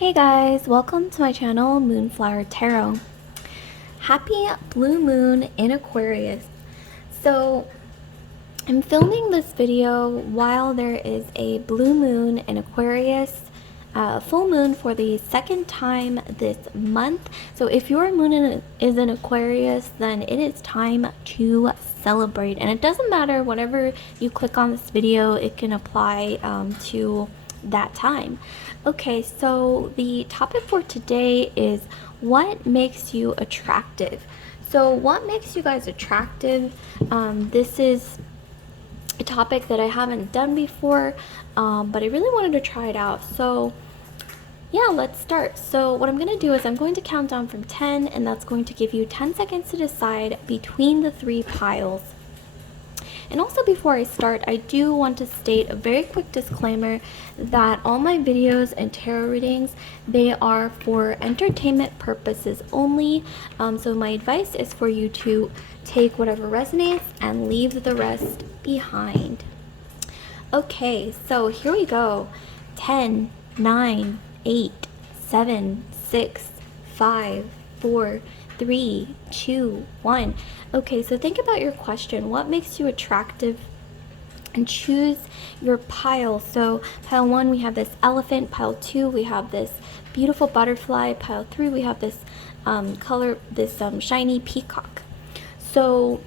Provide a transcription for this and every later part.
Hey guys, welcome to my channel, Moonflower Tarot. Happy blue moon in Aquarius. So I'm filming this video while there is a blue moon in Aquarius, full moon for the second time this month. So if your moon is in Aquarius, then it is time to celebrate. And it doesn't matter, whatever you click on this video, it can apply to that time. Okay, so the topic for today is what makes you attractive. So what makes you guys attractive? This is a topic that I haven't done before, but I really wanted to try it out. So yeah, let's start. So what I'm going to do is I'm going to count down from 10, and that's going to give you 10 seconds to decide between the three piles. And also, before I start, I do want to state a very quick disclaimer that all my videos and tarot readings, they are for entertainment purposes only. So my advice is for you to take whatever resonates and leave the rest behind. Okay, so here we go. 10, 9, 8, 7, 6, 5, 4, 3, 2, 1. Okay, so think about your question. What makes you attractive? And choose your pile. So pile 1, we have this elephant. Pile 2, we have this beautiful butterfly. Pile 3, we have this shiny peacock. So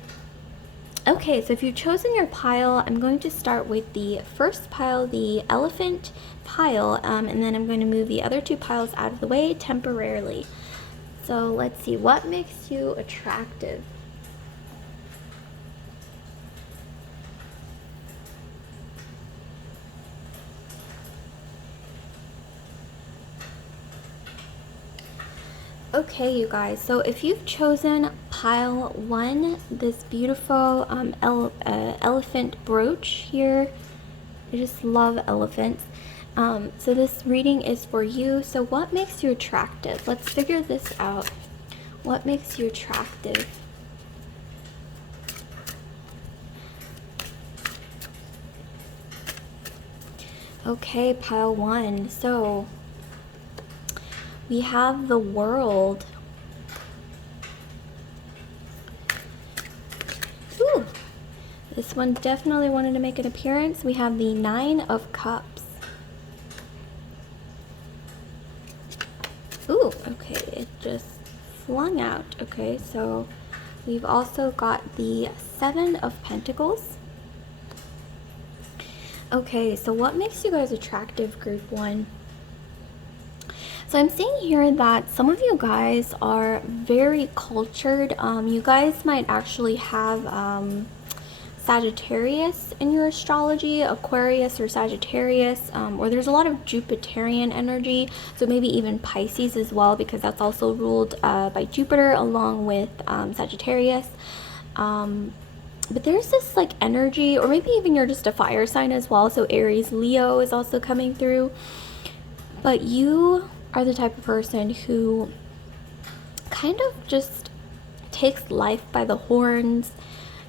okay, so if you've chosen your pile, I'm going to start with the first pile, the elephant pile, and then I'm going to move the other two piles out of the way temporarily. So let's see, what makes you attractive? Okay, you guys, so if you've chosen pile 1, this beautiful elephant brooch here, I just love elephants. So this reading is for you. So what makes you attractive? Let's figure this out. What makes you attractive? Okay, pile 1. So we have the World. Ooh, this one definitely wanted to make an appearance. We have the 9 of Cups. Ooh, okay, it just flung out. Okay, so we've also got the 7 of Pentacles. Okay, so what makes you guys attractive, group 1? So I'm seeing here that some of you guys are very cultured. You guys might actually have Sagittarius in your astrology, Aquarius or Sagittarius, or there's a lot of Jupiterian energy, so maybe even Pisces as well, because that's also ruled by Jupiter along with Sagittarius. But there's this like energy, or maybe even you're just a fire sign as well, so Aries, Leo is also coming through. But you are the type of person who kind of just takes life by the horns.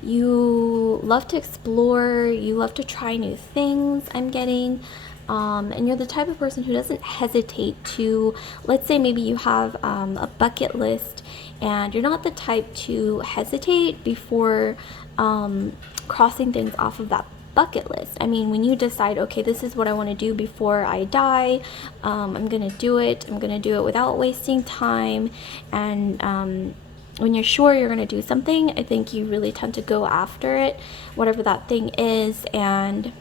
You love to explore, you love to try new things, I'm getting. And you're the type of person who doesn't hesitate to, let's say maybe you have a bucket list, and you're not the type to hesitate before crossing things off of that bucket list. I mean, when you decide, okay, this is what I want to do before I die, I'm gonna do it. I'm gonna do it without wasting time. And when you're sure you're gonna do something, I think you really tend to go after it, whatever that thing is. And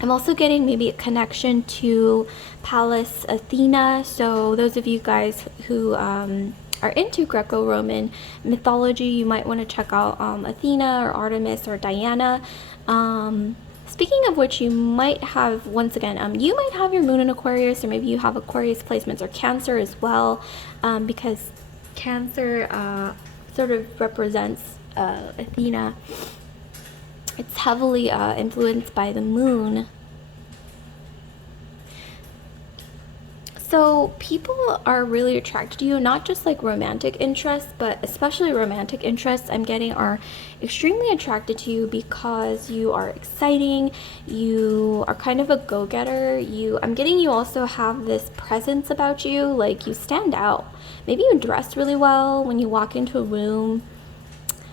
I'm also getting maybe a connection to Pallas Athena. So those of you guys who are into Greco-Roman mythology, you might want to check out Athena or Artemis or Diana. Speaking of which, you might have, once again, you might have your moon in Aquarius, or maybe you have Aquarius placements or Cancer as well, because Cancer sort of represents Athena. It's heavily influenced by the moon. So people are really attracted to you, not just like romantic interests, but especially romantic interests I'm getting are extremely attracted to you because you are exciting, you are kind of a go-getter. I'm getting you also have this presence about you, like you stand out. Maybe you dress really well when you walk into a room.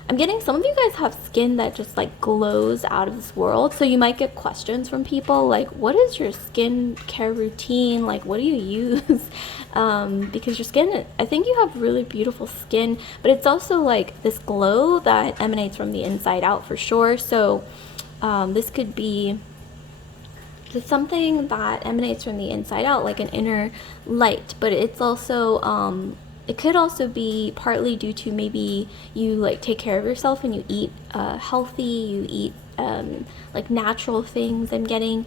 I'm getting some of you guys have skin that just like glows out of this world. So you might get questions from people like, what is your skincare routine? Like, what do you use? Because your skin, I think you have really beautiful skin, but it's also like this glow that emanates from the inside out for sure. So this could be just something that emanates from the inside out, like an inner light, but it's also it could also be partly due to maybe you like take care of yourself and you eat healthy, you eat like natural things. I'm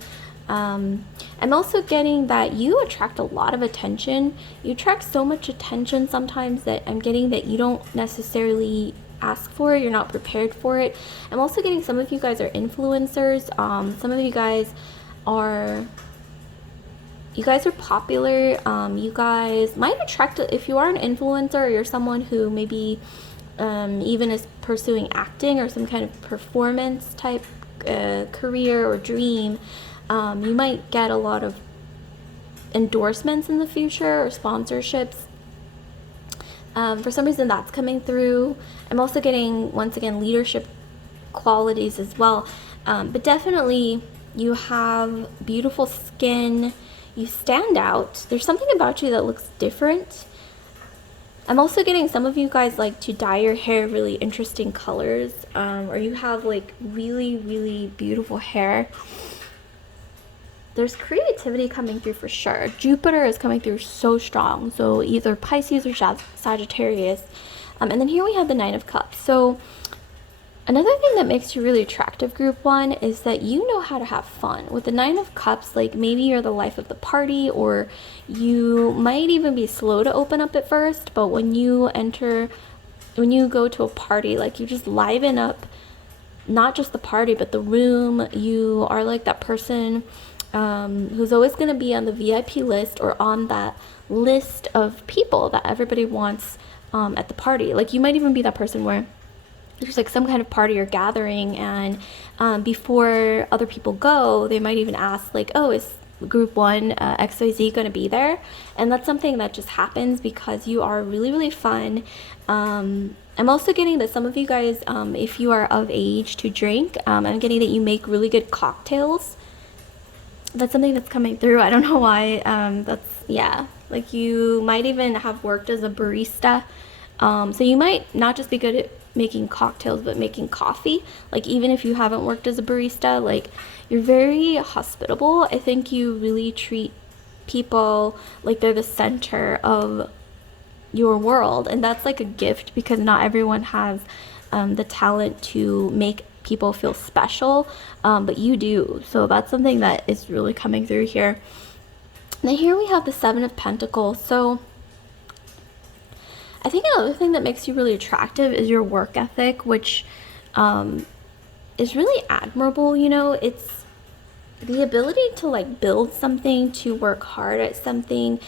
also getting that you attract a lot of attention. You attract so much attention sometimes that I'm getting that you don't necessarily ask for it, you're not prepared for it. I'm also getting some of you guys are influencers. Some of you guys are popular. You guys might attract, if you are an influencer or you're someone who maybe even is pursuing acting or some kind of performance type career or dream, you might get a lot of endorsements in the future or sponsorships. For some reason that's coming through. I'm also getting, once again, leadership qualities as well. But definitely you have beautiful skin. You stand out. There's something about you that looks different. I'm also getting some of you guys like to dye your hair really interesting colors, or you have like really, really beautiful hair. There's creativity coming through for sure. Jupiter is coming through so strong. So either Pisces or Sagittarius. And then here we have the Nine of Cups. So another thing that makes you really attractive, group one, is that you know how to have fun. With the Nine of Cups, like maybe you're the life of the party, or you might even be slow to open up at first, but when you go to a party, like you just liven up not just the party, but the room. You are like that person who's always going to be on the VIP list or on that list of people that everybody wants at the party. Like you might even be that person where there's like some kind of party or gathering, and before other people go, they might even ask like, oh, is group one XYZ going to be there? And that's something that just happens because you are really, really fun. I'm also getting that some of you guys, if you are of age to drink, I'm getting that you make really good cocktails. That's something that's coming through. I don't know why. Yeah, like you might even have worked as a barista. So you might not just be good at making cocktails, but making coffee. Like even if you haven't worked as a barista, like you're very hospitable. I think you really treat people like they're the center of your world, and that's like a gift because not everyone has the talent to make people feel special, but you do. So that's something that is really coming through here. Now here we have the Seven of Pentacles. So I think another thing that makes you really attractive is your work ethic, which is really admirable. You know, it's the ability to like build something, to work hard at something,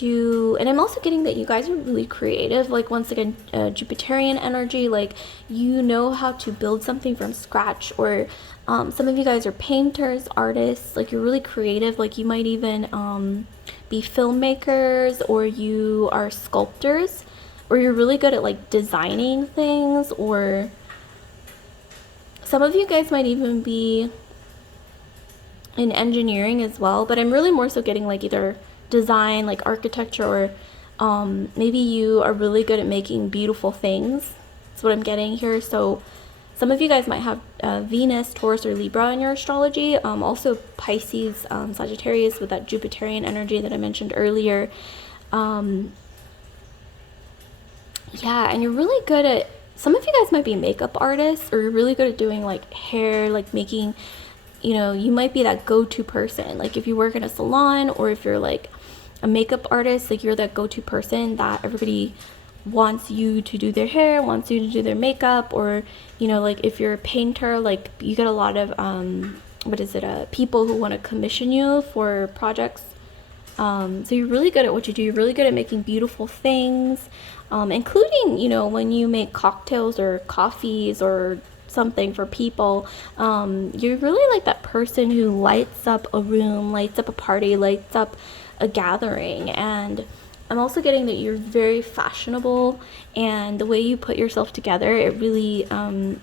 and I'm also getting that you guys are really creative. Like once again, Jupiterian energy, like you know how to build something from scratch, or some of you guys are painters, artists, like you're really creative. Like you might even be filmmakers, or you are sculptors, or you're really good at like designing things, or some of you guys might even be in engineering as well. But I'm really more so getting like either design, like architecture, or maybe you are really good at making beautiful things. That's what I'm getting here. So some of you guys might have Venus, Taurus, or Libra in your astrology. Also Pisces, Sagittarius with that Jupiterian energy that I mentioned earlier. Yeah, and you're really good at, some of you guys might be makeup artists, or you're really good at doing like hair, like making, you know, you might be that go-to person. Like if you work in a salon, or if you're like a makeup artist, like you're that go-to person that everybody wants you to do their hair, wants you to do their makeup. Or, you know, like if you're a painter, like you get a lot of people who want to commission you for projects. So you're really good at what you do. You're really good at making beautiful things, including, you know, when you make cocktails or coffees or something for people. You're really like that person who lights up a room, lights up a party, lights up a gathering. And I'm also getting that you're very fashionable, and the way you put yourself together, it really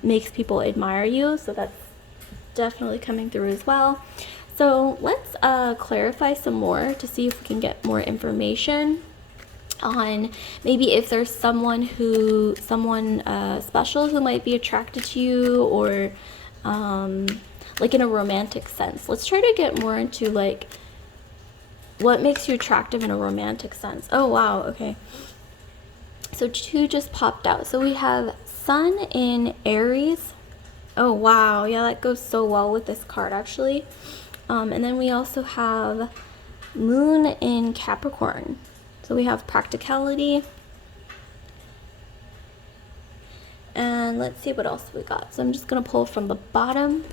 makes people admire you. So that's definitely coming through as well. So let's clarify some more to see if we can get more information on maybe if there's someone special who might be attracted to you, or like in a romantic sense. Let's try to get more into like what makes you attractive in a romantic sense. Oh wow, okay. So 2 just popped out. So we have Sun in Aries. Oh wow, yeah, that goes so well with this card actually. And then we also have Moon in Capricorn. So we have practicality. And let's see what else we got. So I'm just going to pull from the bottom.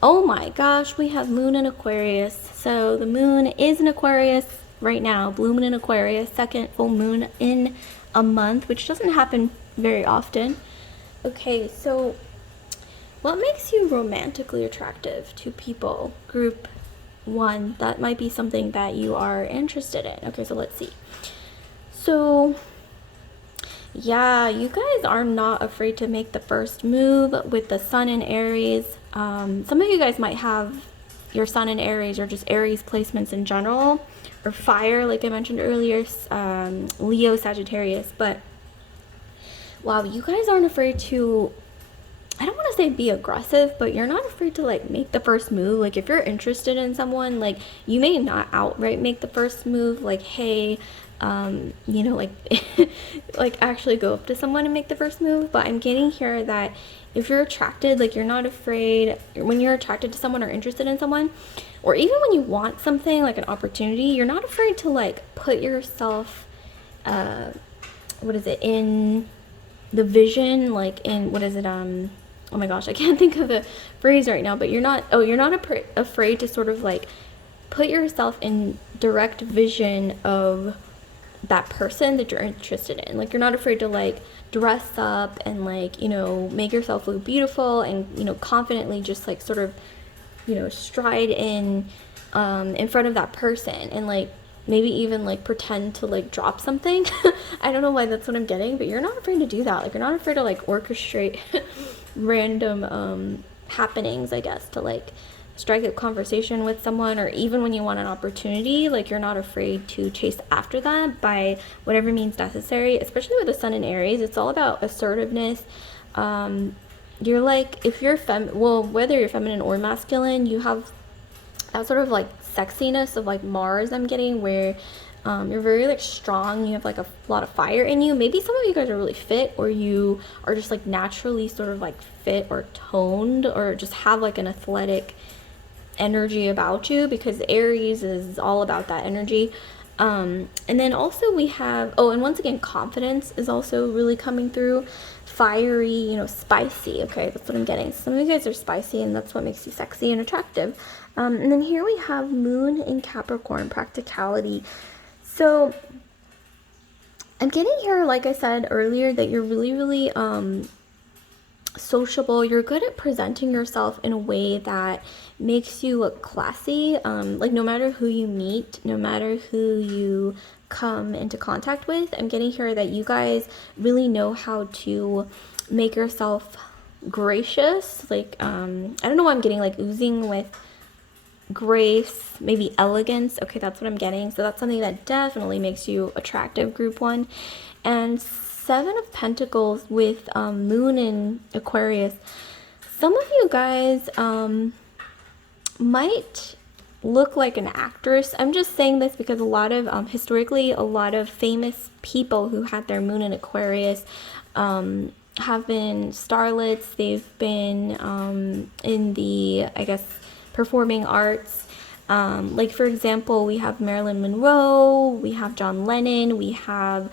Oh my gosh, we have Moon in Aquarius. So the moon is in Aquarius right now. Blue moon in Aquarius, second full moon in a month, which doesn't happen very often. Okay, so what makes you romantically attractive to people? Group 1, that might be something that you are interested in. Okay, so let's see. So yeah, you guys are not afraid to make the first move with the Sun in Aries. Some of you guys might have your Sun in Aries, or just Aries placements in general, or fire, like I mentioned earlier, Leo, Sagittarius. But wow, you guys aren't afraid to, I don't want to say be aggressive, but you're not afraid to like make the first move. Like if you're interested in someone, like you may not outright make the first move, like hey, you know, like like actually go up to someone and make the first move. But I'm getting here that if you're attracted, like you're not afraid when you're attracted to someone or interested in someone, or even when you want something like an opportunity, you're not afraid to like put yourself in the vision, like in oh my gosh, I can't think of the phrase right now, but you're not afraid to sort of like put yourself in direct vision of that person that you're interested in. Like you're not afraid to like dress up and like, you know, make yourself look beautiful and, you know, confidently just like sort of, you know, stride in front of that person and like maybe even like pretend to like drop something. I don't know why that's what I'm getting, but you're not afraid to do that. Like you're not afraid to like orchestrate random happenings, I guess, to like strike a conversation with someone, or even when you want an opportunity, like you're not afraid to chase after that by whatever means necessary. Especially with the Sun in Aries, it's all about assertiveness. You're like, if you're whether you're feminine or masculine, you have that sort of like sexiness of like Mars, I'm getting, where you're very like strong, you have like a lot of fire in you. Maybe some of you guys are really fit, or you are just like naturally sort of like fit or toned, or just have like an athletic energy about you, because Aries is all about that energy. And then also we have, and once again, confidence is also really coming through. Fiery, you know, spicy. Okay, that's what I'm getting. Some of you guys are spicy, and that's what makes you sexy and attractive. And then here we have Moon in Capricorn, practicality. So I'm getting here, like I said earlier, that you're really, really sociable. You're good at presenting yourself in a way that makes you look classy. Like no matter who you meet, no matter who you come into contact with, I'm getting here that you guys really know how to make yourself gracious. Like I don't know why I'm getting like oozing with grace, maybe elegance. Okay, that's what I'm getting. So that's something that definitely makes you attractive, group 1. And 7 of Pentacles with Moon in Aquarius. Some of you guys might look like an actress. I'm just saying this because a lot of historically, a lot of famous people who had their Moon in Aquarius have been starlets. They've been in the, I guess, performing arts. Like for example, we have Marilyn Monroe, we have John Lennon, we have,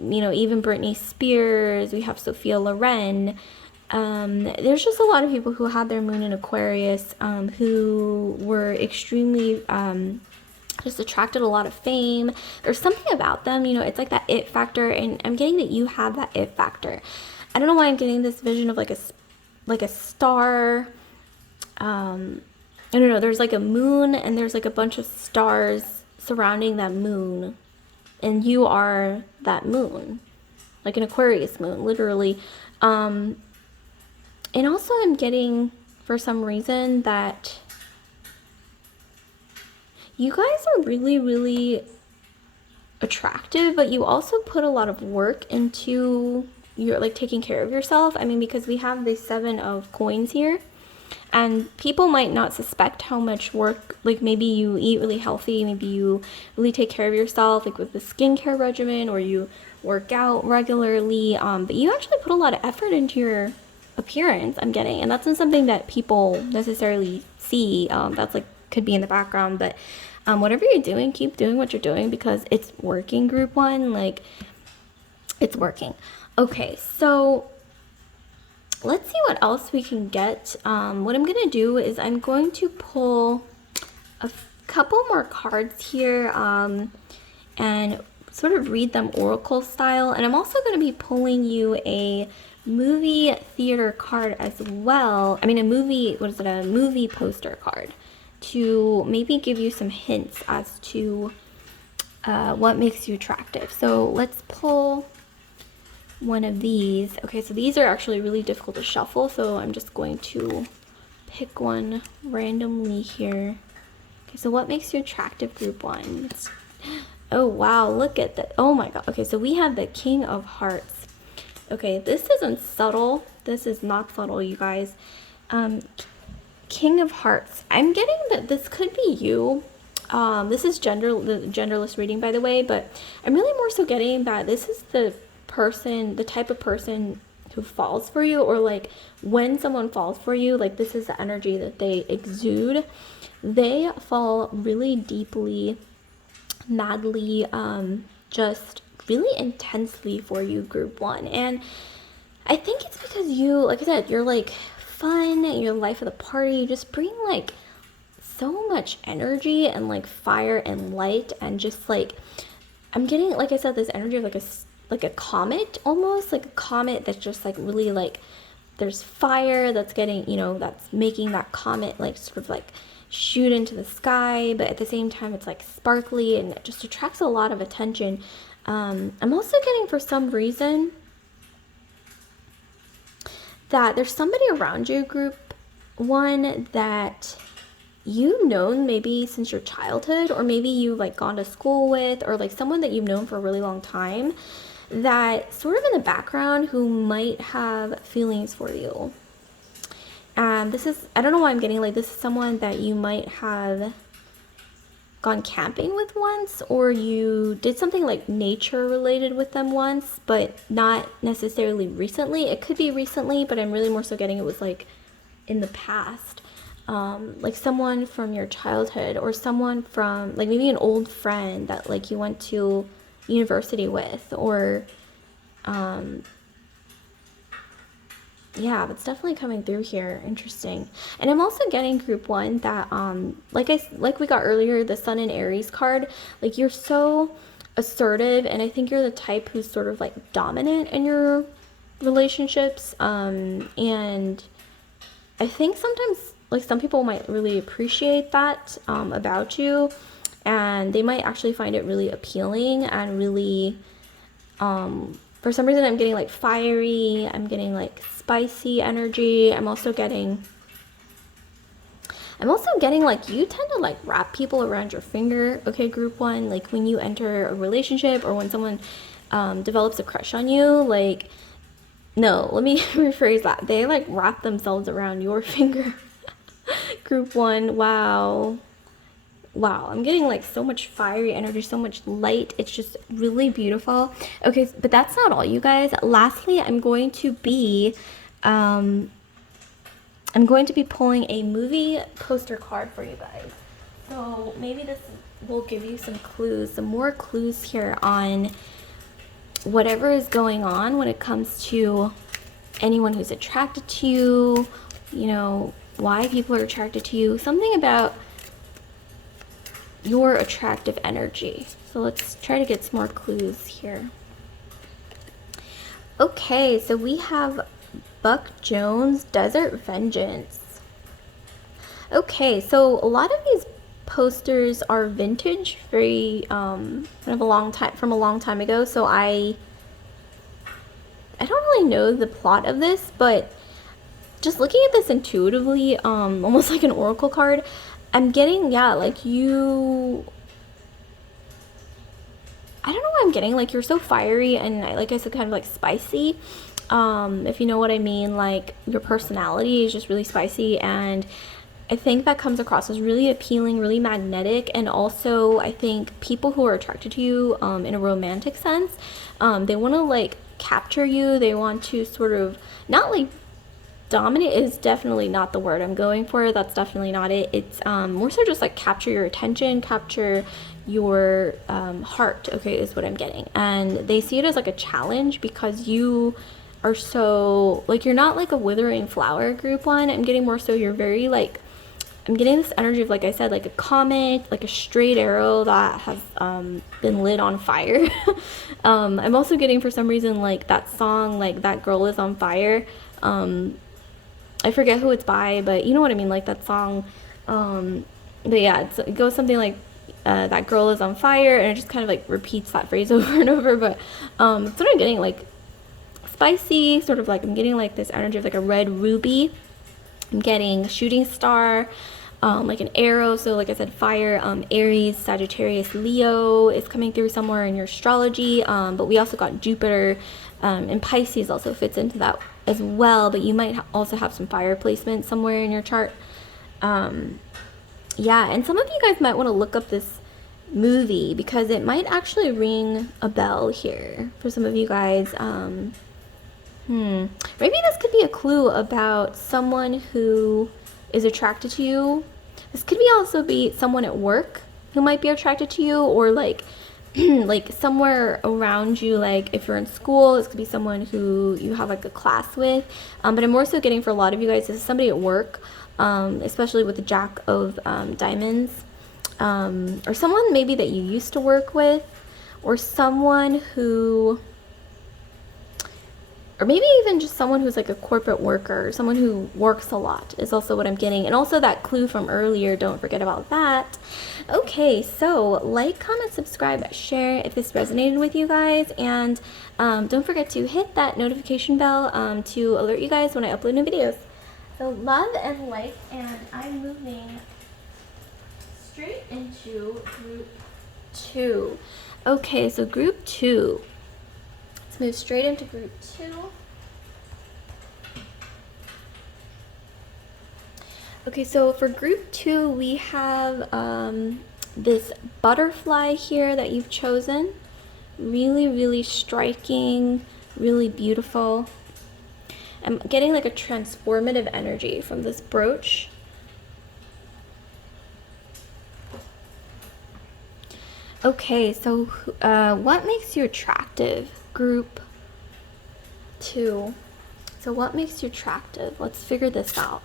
you know, even Britney Spears, we have Sophia Loren. There's just a lot of people who had their Moon in Aquarius who were extremely just attracted a lot of fame. There's something about them, you know, it's like that it factor, and I'm getting that you have that it factor. I don't know why I'm getting this vision of like a star. I don't know, there's like a moon and there's like a bunch of stars surrounding that moon, and you are that moon, like an Aquarius moon, literally. And also I'm getting, for some reason, that you guys are really, really attractive, but you also put a lot of work into your, like, taking care of yourself. I mean, because we have the 7 of coins here, and people might not suspect how much work, like maybe you eat really healthy, maybe you really take care of yourself, like with the skincare regimen, or you work out regularly, but you actually put a lot of effort into your appearance, I'm getting, and that's not something that people necessarily see. That's like, could be in the background, but whatever you're doing, keep doing what you're doing, because it's working, group 1, like it's working. Okay, so let's see what else we can get. What I'm gonna do is I'm going to pull a couple more cards here, and sort of read them oracle style, and I'm also going to be pulling you a movie theater card as well. I mean, a movie poster card, to maybe give you some hints as to what makes you attractive. So let's pull one of these. Okay, so these are actually really difficult to shuffle, so I'm just going to pick one randomly here. Okay, so what makes you attractive, group 1? Oh wow, look at that. Oh my god. Okay, so we have the King of Hearts. Okay, this isn't subtle. This is not subtle, you guys. King of Hearts. I'm getting that this could be you. This is the genderless reading, by the way, but I'm really more so getting that this is the type of person who falls for you, or like when someone falls for you, like this is the energy that they exude. They fall really deeply, madly, just really intensely for you, group 1. And I think it's because you, like I said, you're like fun, you're the life of the party, you just bring like so much energy and like fire and light, and just like, I'm getting, like I said, this energy of like a comet, almost like a comet that's just like really like, there's fire that's getting, you know, that's making that comet like sort of like shoot into the sky, but at the same time it's like sparkly, and it just attracts a lot of attention. I'm also getting, for some reason, that there's somebody around you, group 1, that you've known maybe since your childhood, or maybe you've like gone to school with, or like someone that you've known for a really long time, that sort of in the background who might have feelings for you. This is, I don't know why I'm getting like, this is someone that you might have gone camping with once, or you did something like nature related with them once, but not necessarily recently. It could be recently, but I'm really more so getting it was like in the past. Like someone from your childhood, or someone from like maybe an old friend that like you went to university with, or yeah, it's definitely coming through here. Interesting. And I'm also getting, group 1, that like we got earlier, the Sun and Aries card, like you're so assertive, and I think you're the type who's sort of like dominant in your relationships, and I think sometimes like some people might really appreciate that about you, and they might actually find it really appealing, and really for some reason I'm getting like fiery, I'm getting like spicy energy. I'm also getting like you tend to like wrap people around your finger, okay, group 1, like when you enter a relationship, or when someone develops a crush on you, like, no, let me rephrase that, they like wrap themselves around your finger. Group 1, wow, I'm getting like so much fiery energy, so much light. It's just really beautiful. Okay, but that's not all, you guys. Lastly, I'm going to be pulling a movie poster card for you guys. So maybe this will give you some clues, some more clues here on whatever is going on when it comes to anyone who's attracted to you, you know, why people are attracted to you, something about your attractive energy. So let's try to get some more clues here. Okay, so we have Buck Jones, Desert Vengeance. Okay, so a lot of these posters are vintage, very kind of a long time from a long time ago. So I don't really know the plot of this, but just looking at this intuitively, almost like an oracle card, I'm getting, yeah, like you, I don't know what I'm getting, like you're so fiery and like I said, kind of like spicy. If you know what I mean, like your personality is just really spicy, and I think that comes across as really appealing, really magnetic, and also I think people who are attracted to you in a romantic sense, they want to like capture you. They want to sort of, not like dominate is definitely not the word I'm going for. That's definitely not it. It's more so just like capture your attention, capture your heart, okay, is what I'm getting. And they see it as like a challenge because you are so, like, you're not like a withering flower, group one. I'm getting more so you're very like, I'm getting this energy of, like I said, like a comet, like a straight arrow that has been lit on fire. I'm also getting, for some reason, like that song, like That Girl Is on Fire. I forget who it's by, but you know what I mean, like that song. But yeah, it goes something like, that girl is on fire, and it just kind of like repeats that phrase over and over. But that's what I'm getting, like spicy, sort of like I'm getting like this energy of like a red ruby. I'm getting shooting star, like an arrow. So like I said, fire, Aries, Sagittarius, Leo is coming through somewhere in your astrology. But we also got Jupiter, and Pisces also fits into that as well. But you might also have some fire placement somewhere in your chart. Yeah, and some of you guys might want to look up this movie because it might actually ring a bell here for some of you guys. Maybe this could be a clue about someone who is attracted to you. This could be also be someone at work who might be attracted to you, or like like somewhere around you, like if you're in school, this could be someone who you have like a class with. But I'm more so getting, for a lot of you guys, this is somebody at work, especially with the Jack of Diamonds, or someone maybe that you used to work with, or someone who, or maybe even just someone who's like a corporate worker, someone who works a lot is also what I'm getting. And also that clue from earlier, don't forget about that. Okay, so like, comment, subscribe, share if this resonated with you guys, and don't forget to hit that notification bell to alert you guys when I upload new videos. So love and light, and I'm moving straight into group 2. Okay, so group 2. Let's move straight into group 2. Okay, so for group 2, we have this butterfly here that you've chosen. Really, really striking, really beautiful. I'm getting like a transformative energy from this brooch. Okay, so what makes you attractive, group 2? So what makes you attractive? Let's figure this out.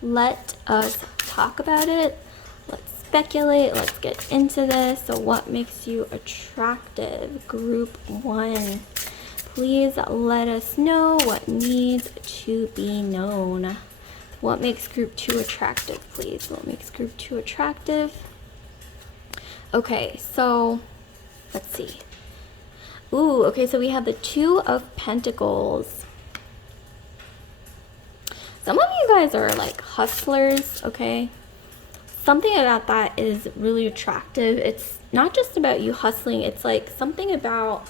Let us talk about it. Let's speculate. Let's get into this. So what makes you attractive, group 1? Please let us know what needs to be known. What makes group 2 attractive, please? What makes group 2 attractive? Okay, so let's see. Ooh, okay, so we have the 2 of Pentacles. Some of you guys are like hustlers, okay? Something about that is really attractive. It's not just about you hustling. It's like something about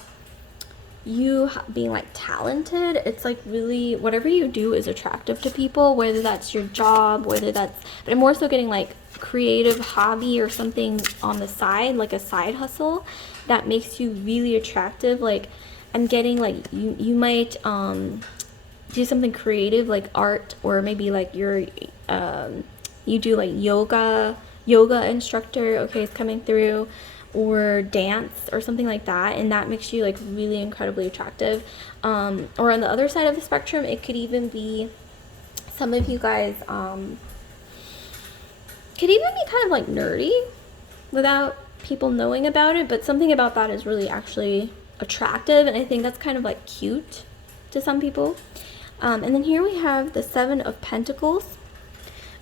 you being like talented. It's like really, whatever you do is attractive to people, whether that's your job, whether that's, but I'm more so getting like creative hobby or something on the side, like a side hustle that makes you really attractive. Like I'm getting like you might do something creative like art, or maybe like you're you do like yoga instructor, okay, it's coming through, or dance or something like that, and that makes you like really incredibly attractive. Or on the other side of the spectrum, it could even be some of you guys could even be kind of like nerdy, without people knowing about it, but something about that is really actually attractive, and I think that's kind of like cute to some people. And then here we have the Seven of Pentacles.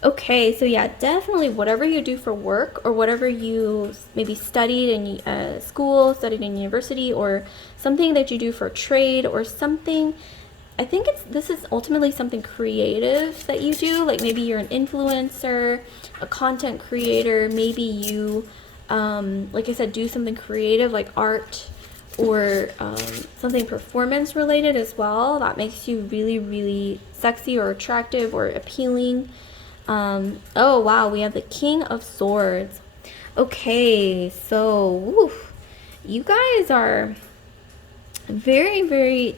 Okay, so yeah, definitely whatever you do for work, or whatever you maybe studied in school, studied in university, or something that you do for trade or something. I think this is ultimately something creative that you do. Like maybe you're an influencer, a content creator. Maybe you, like I said, do something creative like art, or something performance related as well. That makes you really, really sexy or attractive or appealing. Oh wow, we have the King of Swords. Okay, so woof, you guys are very, very,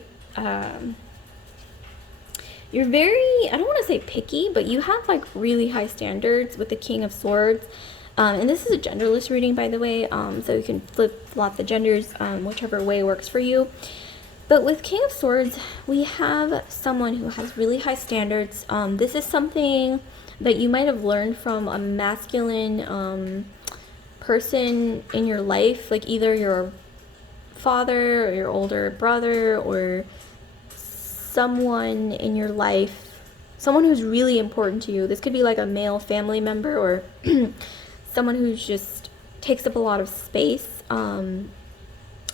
you're very, I don't want to say picky, but you have like really high standards with the King of Swords. And this is a genderless reading, by the way, so you can flip-flop the genders whichever way works for you. But with King of Swords, we have someone who has really high standards. This is something that you might have learned from a masculine person in your life, like either your father or your older brother, or someone in your life, someone who's really important to you. This could be like a male family member, or someone who just takes up a lot of space in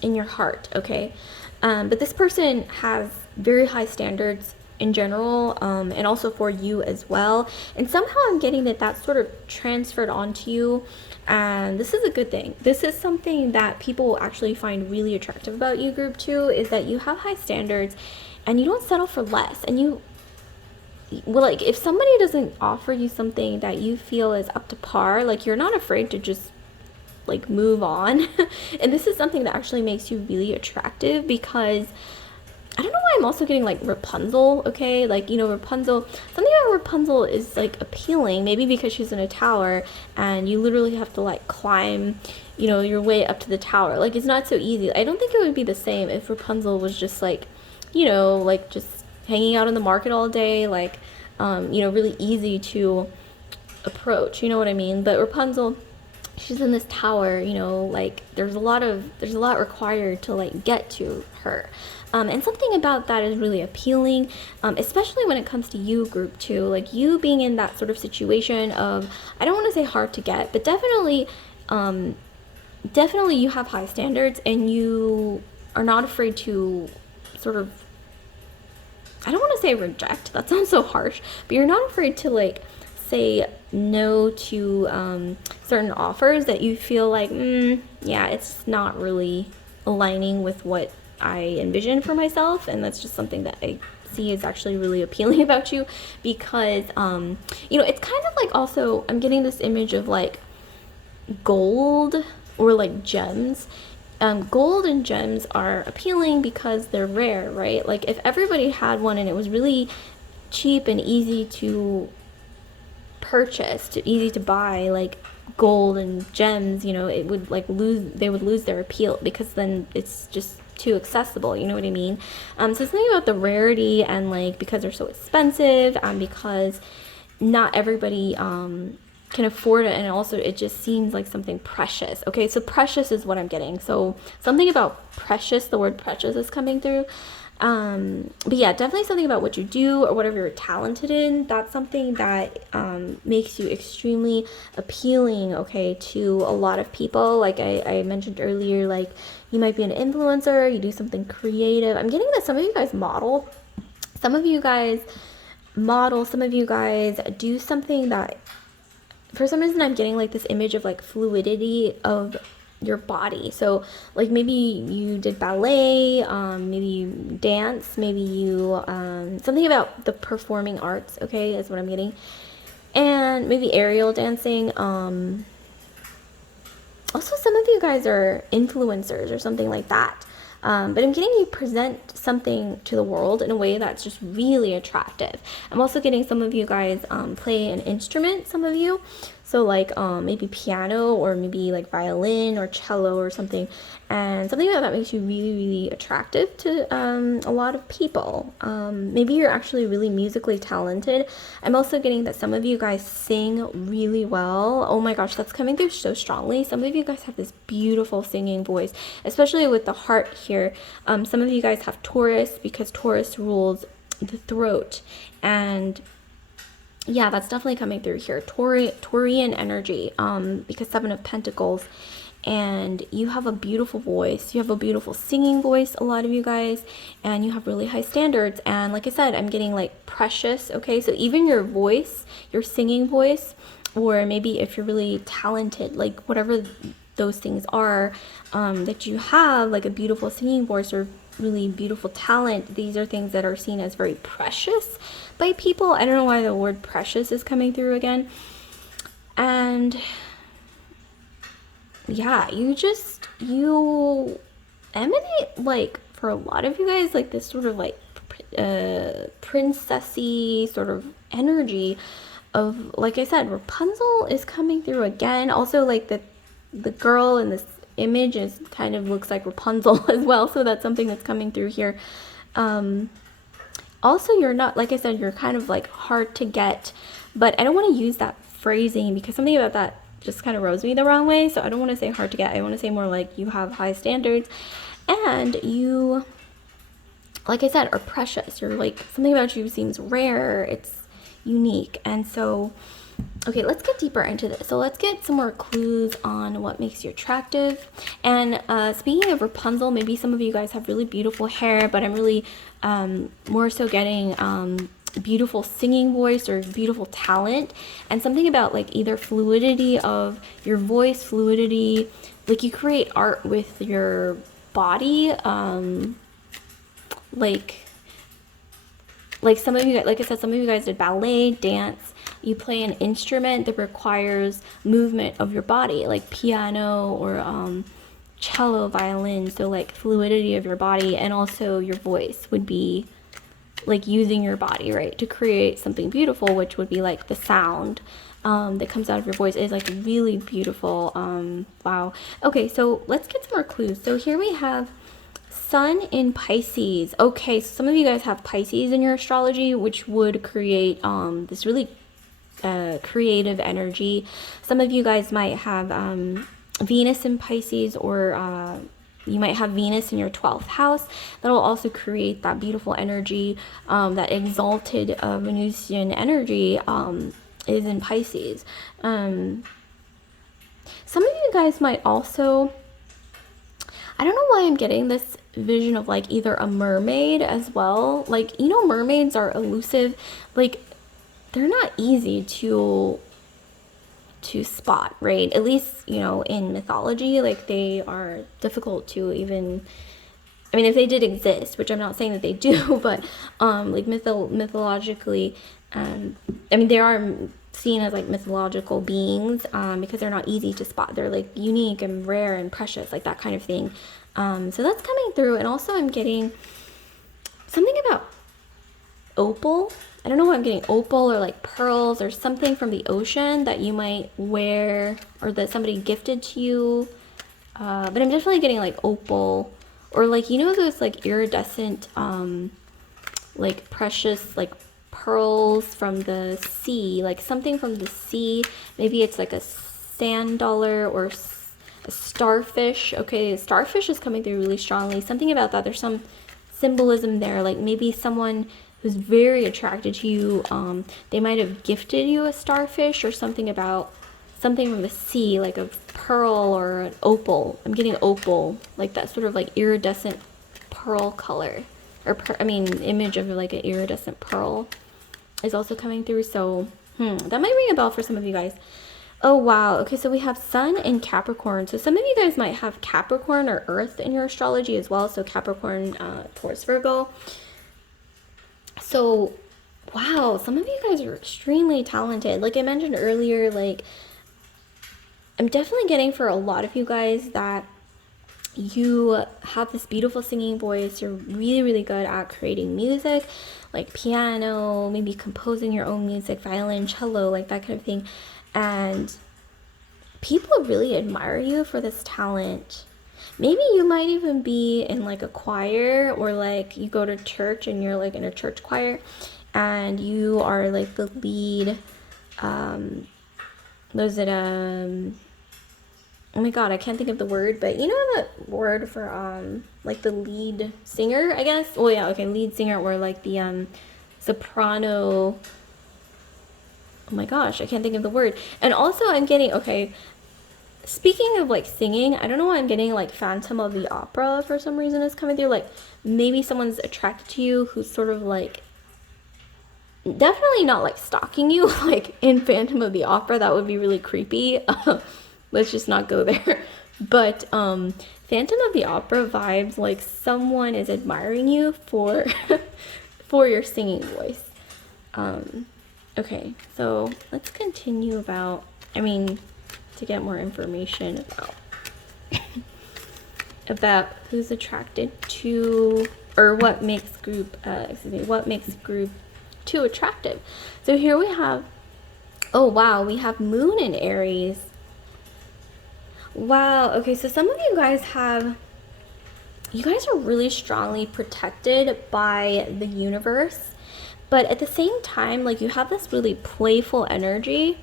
your heart, okay? But this person has very high standards in general, and also for you as well. And somehow I'm getting that that's sort of transferred onto you. And this is a good thing. This is something that people actually find really attractive about you, group 2, is that you have high standards and you don't settle for less. And you, well, like if somebody doesn't offer you something that you feel is up to par, like you're not afraid to just like move on. And this is something that actually makes you really attractive, because I don't know why I'm also getting like Rapunzel, okay? Like, you know, Rapunzel, something about Rapunzel is like appealing, maybe because she's in a tower and you literally have to like climb, you know, your way up to the tower. Like, it's not so easy. I don't think it would be the same if Rapunzel was just like, you know, like just hanging out in the market all day, like, you know, really easy to approach, you know what I mean? But Rapunzel, she's in this tower, you know, like there's a lot required to like get to her. And something about that is really appealing, especially when it comes to you, group 2, like you being in that sort of situation of, I don't want to say hard to get, but definitely you have high standards, and you are not afraid to sort of, I don't want to say reject, that sounds so harsh, but you're not afraid to like say no to certain offers that you feel like, yeah, it's not really aligning with what I envision for myself. And that's just something that I see is actually really appealing about you, because you know, it's kind of like, also I'm getting this image of like gold or like gems. Gold and gems are appealing because they're rare, right? Like if everybody had one and it was really cheap and easy to purchase, easy to buy, like gold and gems, you know, it would like they would lose their appeal, because then it's just too accessible, you know what I mean? So something about the rarity, and like because they're so expensive, and because not everybody can afford it, and also it just seems like something precious. Okay, so precious is what I'm getting. So something about precious, the word precious is coming through. But yeah, definitely something about what you do or whatever you're talented in. That's something that makes you extremely appealing, okay, to a lot of people. Like I mentioned earlier, like you might be an influencer, you do something creative. I'm getting that some of you guys model, some of you guys do something that, for some reason, I'm getting like this image of like fluidity of your body. So like maybe you did ballet, maybe you dance, maybe you something about the performing arts, okay, is what I'm getting. And maybe aerial dancing. Also, some of you guys are influencers or something like that. But I'm getting you present something to the world in a way that's just really attractive. I'm also getting some of you guys play an instrument, some of you. So like maybe piano or maybe like violin or cello or something, and something about that makes you really, really attractive to a lot of people. Maybe you're actually really musically talented. I'm also getting that some of you guys sing really well. Oh my gosh, that's coming through so strongly. Some of you guys have this beautiful singing voice, especially with the heart here. Some of you guys have Taurus, because Taurus rules the throat, and yeah, that's definitely coming through here. Taurian energy, because Seven of Pentacles, and you have a beautiful voice. You have a beautiful singing voice, a lot of you guys, and you have really high standards. And like I said, I'm getting like precious. Okay, so even your voice, your singing voice, or maybe if you're really talented, like whatever those things are, that you have, like a beautiful singing voice or really beautiful talent, these are things that are seen as very precious by people. I don't know why the word precious is coming through again. And yeah, you emanate, like, for a lot of you guys, like this sort of like princessy sort of energy of, like I said, Rapunzel is coming through again. Also, like the girl in this image is kind of looks like Rapunzel as well, so that's something that's coming through here. Also, you're not, like I said, you're kind of like hard to get, but I don't want to use that phrasing because something about that just kind of rubs me the wrong way. So I don't want to say hard to get. I want to say more like you have high standards, and you, like I said, are precious. You're like, something about you seems rare. It's unique. And so, okay, let's get deeper into this. So let's get some more clues on what makes you attractive. And speaking of Rapunzel, maybe some of you guys have really beautiful hair, but I'm really more so getting beautiful singing voice or beautiful talent, and something about like either fluidity of your voice, fluidity, like you create art with your body, like some of you guys, like I said, some of you guys did ballet, dance. You play an instrument that requires movement of your body, like piano or cello, violin. So like fluidity of your body, and also your voice would be like using your body, right, to create something beautiful, which would be like the sound that comes out of your voice is like really beautiful. Wow. Okay, so let's get some more clues. So here we have Sun in Pisces. Okay, so some of you guys have Pisces in your astrology, which would create this really creative energy. Some of you guys might have Venus in Pisces, or you might have Venus in your 12th house. That'll also create that beautiful energy, that exalted Venusian energy is in Pisces. Some of you guys might also, I don't know why I'm getting this vision of like either a mermaid as well. Like, you know, mermaids are elusive. Like, they're not easy to spot, right? At least, you know, in mythology, like they are difficult to even, I mean, if they did exist, which I'm not saying that they do, but like mythologically, I mean, they are seen as like mythological beings because they're not easy to spot. They're like unique and rare and precious, like that kind of thing. So that's coming through. And also I'm getting something about opal. I don't know why I'm getting opal or like pearls or something from the ocean that you might wear or that somebody gifted to you. But I'm definitely getting like opal, or like, you know, those like iridescent, like precious, like pearls from the sea, like something from the sea. Maybe it's like a sand dollar or a starfish. Okay, a starfish is coming through really strongly. Something about that. There's some symbolism there. Like maybe someone who's very attracted to you, they might have gifted you a starfish or something about something from the sea, like a pearl or an opal. I'm getting opal, like that sort of like iridescent pearl color, or image of like an iridescent pearl is also coming through. So that might ring a bell for some of you guys. Oh wow. Okay, so we have Sun in Capricorn. So some of you guys might have Capricorn or Earth in your astrology as well. So Capricorn, Taurus, Virgo. So wow, some of you guys are extremely talented. Like I mentioned earlier, like I'm definitely getting for a lot of you guys that you have this beautiful singing voice. You're really, really good at creating music, like piano, maybe composing your own music, violin, cello, like that kind of thing. and people really admire you for this talent. Maybe you might even be in like a choir, or like you go to church and you're like in a church choir and you are like the lead, was it oh my god, I can't think of the word, but you know that word for like the lead singer, I guess. Well, yeah, okay, lead singer, or like the soprano. Oh my gosh, I can't think of the word. And also I'm getting, okay, speaking of like singing, I don't know why I'm getting like Phantom of the Opera for some reason is coming through. Like maybe someone's attracted to you who's sort of like, definitely not like stalking you like in Phantom of the Opera. That would be really creepy. Let's just not go there. But Phantom of the Opera vibes, like someone is admiring you for for your singing voice. Okay, so let's continue about, to get more information about who's attracted to, or what makes group two attractive. So here we have, oh wow, we have Moon in Aries. Wow, okay, so some of you guys are really strongly protected by the universe, but at the same time, like you have this really playful energy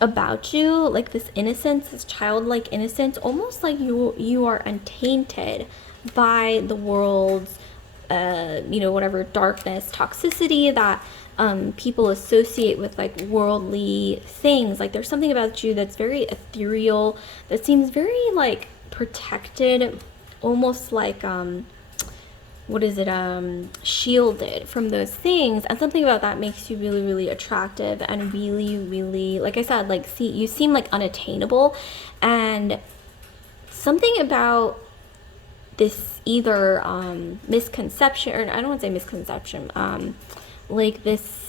about you, like this innocence, this childlike innocence, almost like you are untainted by the world's whatever darkness, toxicity that people associate with like worldly things. Like there's something about you that's very ethereal, that seems very like protected, almost like shielded from those things. And something about that makes you really, really attractive and really, really, like I said, like you seem like unattainable. And something about this either misconception, or I don't want to say misconception, like this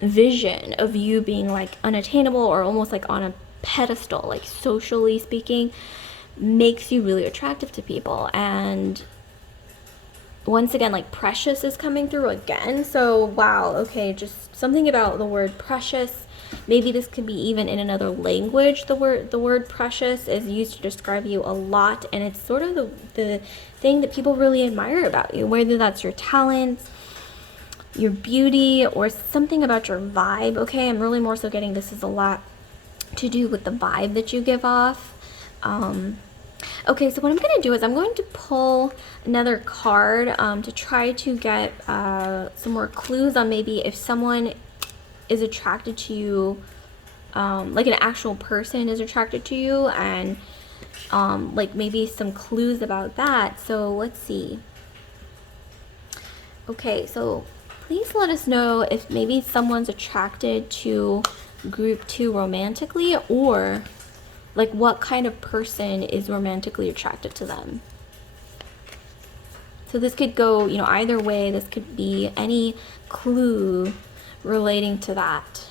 vision of you being like unattainable or almost like on a pedestal, like socially speaking, makes you really attractive to people. And once again, like precious is coming through again. So wow, okay, just something about the word precious. Maybe this could be even in another language. The word precious is used to describe you a lot, and it's sort of the thing that people really admire about you, whether that's your talents, your beauty, or something about your vibe. Okay, I'm really more so getting this is a lot to do with the vibe that you give off. Okay, so what I'm going to do is I'm going to pull another card to try to get some more clues on maybe if someone is attracted to you, like an actual person is attracted to you, and like maybe some clues about that. So let's see. Okay, so please let us know if maybe someone's attracted to group 2 romantically, or like what kind of person is romantically attracted to them. So this could go, either way. This could be any clue relating to that.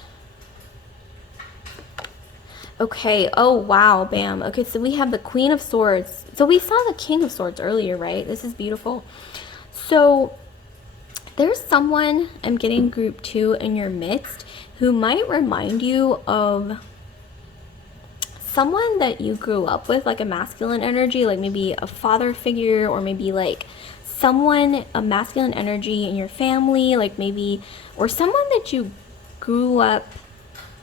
Okay, oh wow, bam. Okay, so we have the Queen of Swords. So we saw the King of Swords earlier, right? This is beautiful. So there's someone, I'm getting group 2 in your midst, who might remind you of someone that you grew up with, like a masculine energy, like maybe a father figure, or maybe like someone, a masculine energy in your family, like maybe, or someone that you grew up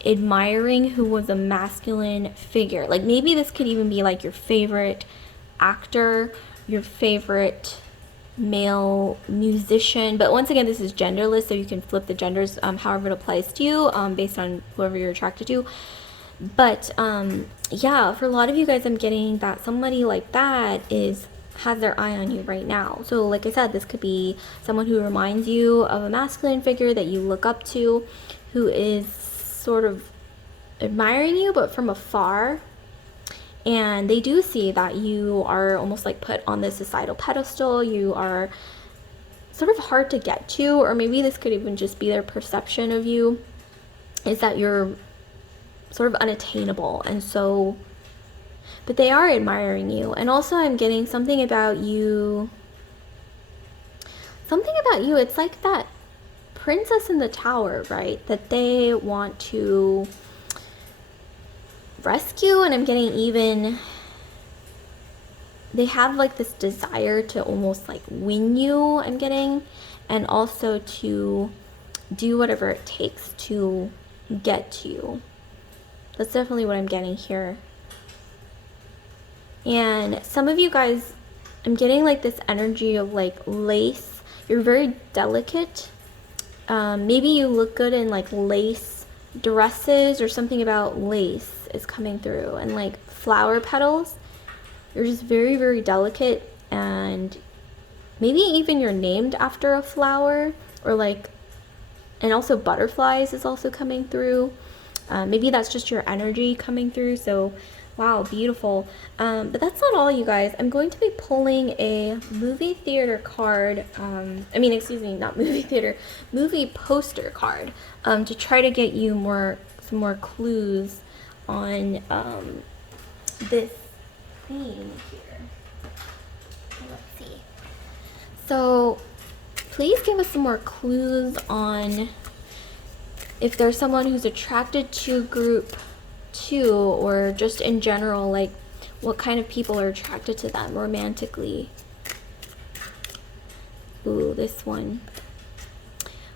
admiring who was a masculine figure. Like maybe this could even be like your favorite actor, your favorite male musician, but once again, this is genderless, so you can flip the genders however it applies to you, based on whoever you're attracted to. But yeah, for a lot of you guys, I'm getting that somebody like that has their eye on you right now. So like I said, this could be someone who reminds you of a masculine figure that you look up to, who is sort of admiring you but from afar, and they do see that you are almost like put on this societal pedestal. You are sort of hard to get to, or maybe this could even just be their perception of you, is that you're sort of unattainable. And so, but they are admiring you. And also I'm getting something about you, it's like that princess in the tower, right? That they want to rescue, and I'm getting even, they have like this desire to almost like win you, I'm getting, and also to do whatever it takes to get to you. That's definitely what I'm getting here. And some of you guys, I'm getting like this energy of like lace. You're very delicate. Maybe you look good in like lace dresses, or something about lace is coming through, and like flower petals. You're just very, very delicate, and maybe even you're named after a flower, or like, and also butterflies is also coming through. Maybe that's just your energy coming through. So wow, beautiful. But that's not all, you guys. I'm going to be pulling a movie theater card. Excuse me, not movie theater, movie poster card, to try to get you some more clues on this theme here. Let's see. So please give us some more clues on if there's someone who's attracted to group 2, or just in general, like what kind of people are attracted to them romantically. Ooh, this one.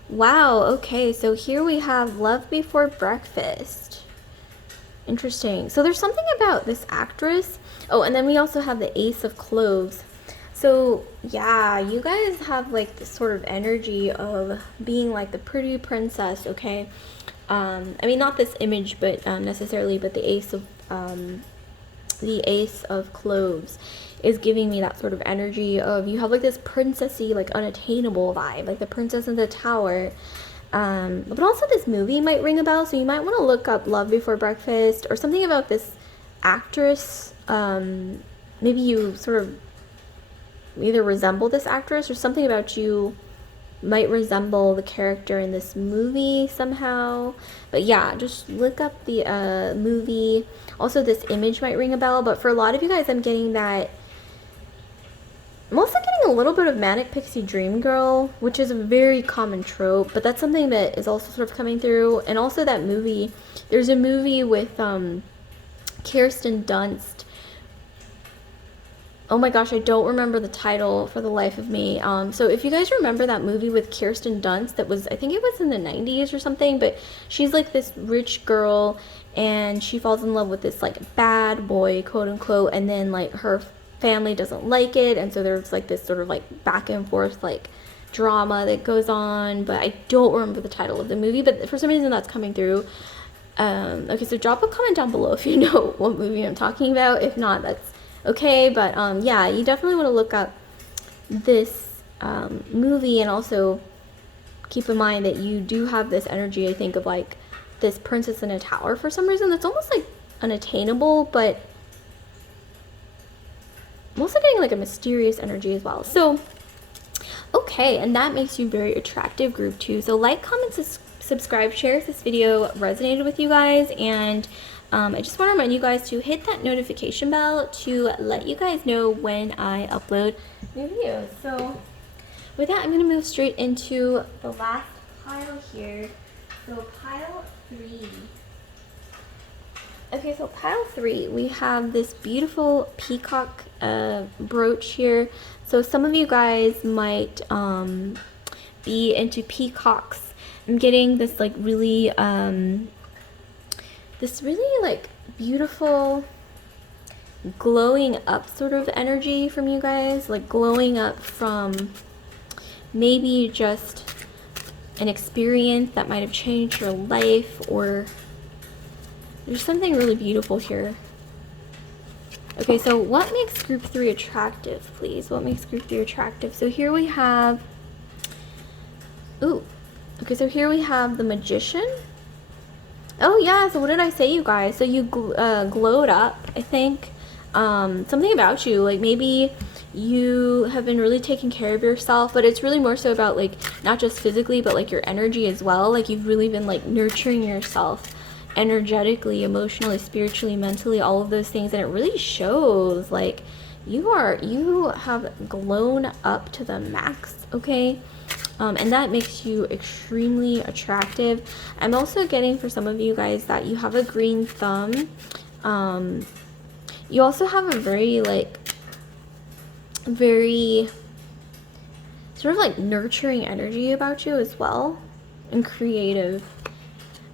Wow, okay, so here we have love before breakfast. Interesting. So there's something about this actress. Oh, and then we also have the Ace of Cloves. So yeah, you guys have like this sort of energy of being like the pretty princess, okay? Not this image, but necessarily, but the Ace of Cloves is giving me that sort of energy of, you have like this princessy, like unattainable vibe, like the Princess in the Tower. But also this movie might ring a bell, so you might want to look up Love Before Breakfast, or something about this actress. Maybe you sort of either resemble this actress, or something about you might resemble the character in this movie somehow. But yeah, just look up the movie. Also, this image might ring a bell, but for a lot of you guys, I'm getting that, I'm also getting a little bit of Manic Pixie Dream Girl, which is a very common trope, but that's something that is also sort of coming through. And also that movie, there's a movie with Kirsten Dunst. Oh my gosh, I don't remember the title for the life of me. So if you guys remember that movie with Kirsten Dunst that was, I think it was in the 90s or something, but she's like this rich girl, and she falls in love with this like bad boy, quote unquote, and then like her family doesn't like it, and so there's like this sort of like back and forth like drama that goes on, but I don't remember the title of the movie, but for some reason that's coming through. Okay, so drop a comment down below if you know what movie I'm talking about. If not, that's okay, but yeah, you definitely want to look up this movie, and also keep in mind that you do have this energy, I think, of like this princess in a tower for some reason that's almost like unattainable, but I'm also getting like a mysterious energy as well. So okay, and that makes you very attractive, group 2. So like, comment, subscribe, share if this video resonated with you guys, and I just want to remind you guys to hit that notification bell to let you guys know when I upload new videos. So with that, I'm going to move straight into the last pile here. So pile 3. Okay, so pile 3, we have this beautiful peacock brooch here. So some of you guys might be into peacocks. I'm getting this like really like beautiful glowing up sort of energy from you guys, like glowing up from maybe just an experience that might have changed your life, or there's something really beautiful here. Okay, so what makes group 3 attractive, please? What makes group 3 attractive? So here we have, ooh, okay, so here we have the Magician. Oh yeah, so what did I say, you guys? So you glowed up, I think. Something about you, like maybe you have been really taking care of yourself, but it's really more so about like not just physically, but like your energy as well. Like you've really been like nurturing yourself energetically, emotionally, spiritually, mentally, all of those things, and it really shows. Like you have glown up to the max, okay? And that makes you extremely attractive. I'm also getting, for some of you guys, that you have a green thumb. You also have a very very sort of like nurturing energy about you as well, and creative.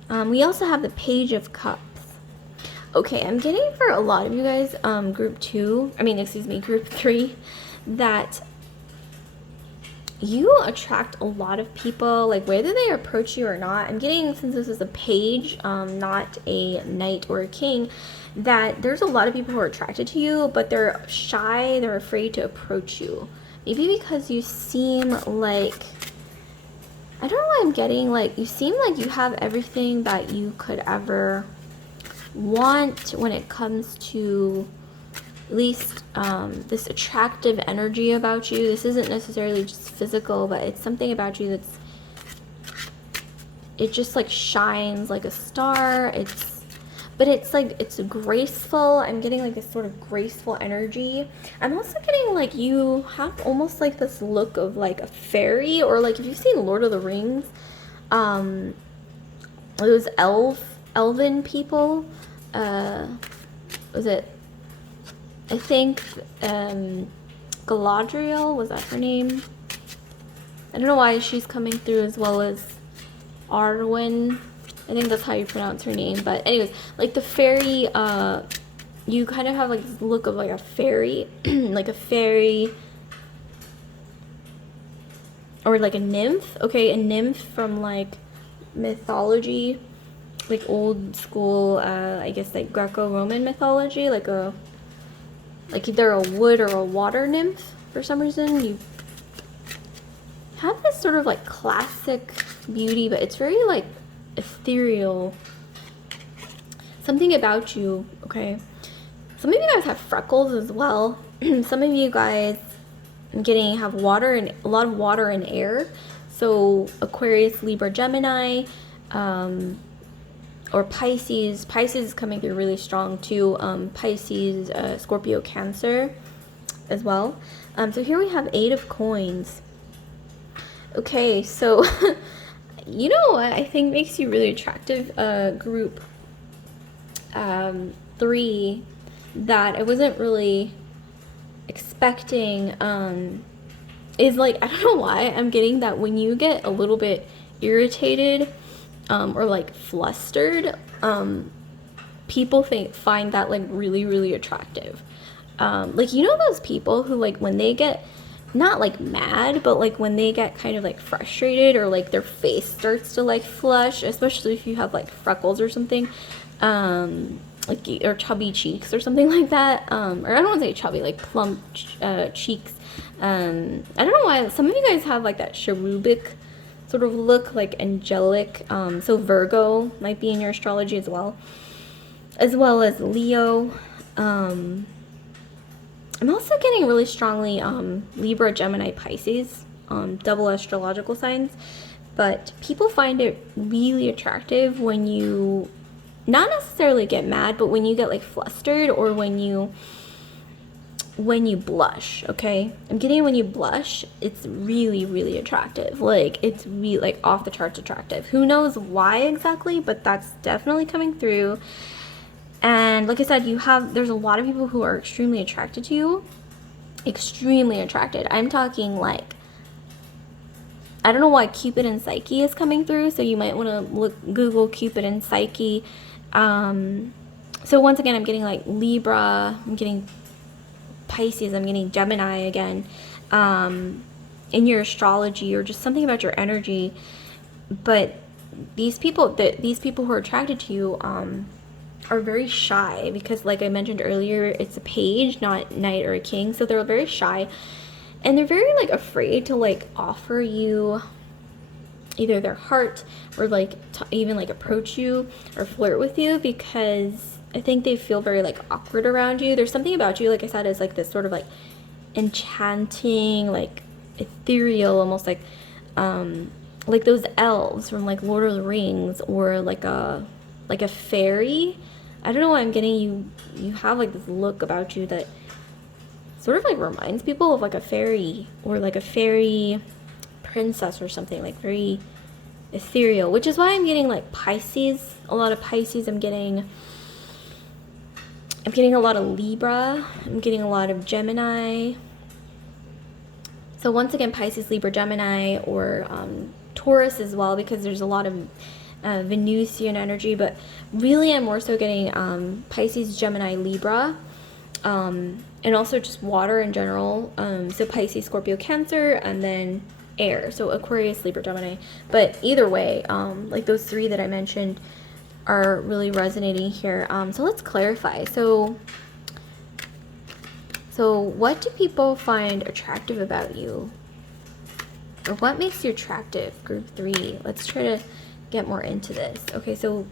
We also have the Page of Cups. Okay, I'm getting for a lot of you guys, group 3, that you attract a lot of people, like whether they approach you or not. I'm getting, since this is a page, not a knight or a king, that there's a lot of people who are attracted to you, but they're shy, they're afraid to approach you. Maybe because you seem like, I don't know why I'm getting, like, you seem like you have everything that you could ever want when it comes to at least this attractive energy about you. This isn't necessarily just physical, but it's something about you that's, it just like shines like a star. But it's like, it's graceful. I'm getting like this sort of graceful energy. I'm also getting like you have almost like this look of like a fairy, or like if you've seen Lord of the Rings, those elven people, was it, I think Galadriel, was that her name? I don't know why she's coming through, as well as Arwen. I think that's how you pronounce her name. But anyways, like the fairy, you kind of have like this look of like a fairy, like a fairy, or like a nymph. Okay, a nymph from like mythology, like old school, I guess like Greco-Roman mythology, like either a wood or a water nymph. For some reason, you have this sort of like classic beauty, but it's very like ethereal. Something about you, okay? Some of you guys have freckles as well. Some of you guys, I'm getting, have water and a lot of water and air. So Aquarius, Libra, Gemini, or Pisces. Pisces is coming through really strong too. Pisces, Scorpio, Cancer as well. So here we have 8 of Coins. Okay, so you know what I think makes you really attractive, group 3, that I wasn't really expecting, is like, I don't know why I'm getting that when you get a little bit irritated, or like flustered, people find that like really, really attractive. Like, you know those people who, like, when they get not like mad, but like when they get kind of like frustrated, or like their face starts to like flush, especially if you have like freckles or something, like, or chubby cheeks or something like that, or I don't want to say chubby, like plump cheeks. I don't know why some of you guys have like that cherubic sort of look, like angelic. So Virgo might be in your astrology as well as Leo. I'm also getting really strongly Libra, Gemini, Pisces, double astrological signs. But people find it really attractive when you not necessarily get mad, but when you get like flustered, or when you blush. Okay, I'm getting when you blush, it's really, really attractive. Like, it's really like off the charts attractive. Who knows why exactly, but that's definitely coming through. And like I said, there's a lot of people who are extremely attracted to you. Extremely attracted. I'm talking like, I don't know why Cupid and Psyche is coming through, so you might want to Google Cupid and Psyche. So once again, I'm getting like Libra, I'm getting Pisces, I'm getting Gemini again, in your astrology, or just something about your energy. But these people who are attracted to you, are very shy, because like I mentioned earlier, it's a page, not knight or a king, so they're very shy, and they're very like afraid to like offer you either their heart, or like even like approach you or flirt with you, because I think they feel very like awkward around you. There's something about you, like I said, is like this sort of like enchanting, like ethereal, almost like those elves from like Lord of the Rings, or like a fairy. I don't know why I'm getting you have like this look about you that sort of like reminds people of like a fairy, or like a fairy princess or something, like very ethereal, which is why I'm getting like Pisces, a lot of Pisces. I'm getting I'm getting a lot of Libra. I'm getting a lot of Gemini. So once again, Pisces, Libra, Gemini, or Taurus as well, because there's a lot of Venusian energy. But really, I'm more so getting Pisces, Gemini, Libra, and also just water in general. So Pisces, Scorpio, Cancer, and then air. So Aquarius, Libra, Gemini. But either way, like those three that I mentioned are really resonating here. So let's clarify. So what do people find attractive about you? Or what makes you attractive? Group 3. Let's try to get more into this. Okay, so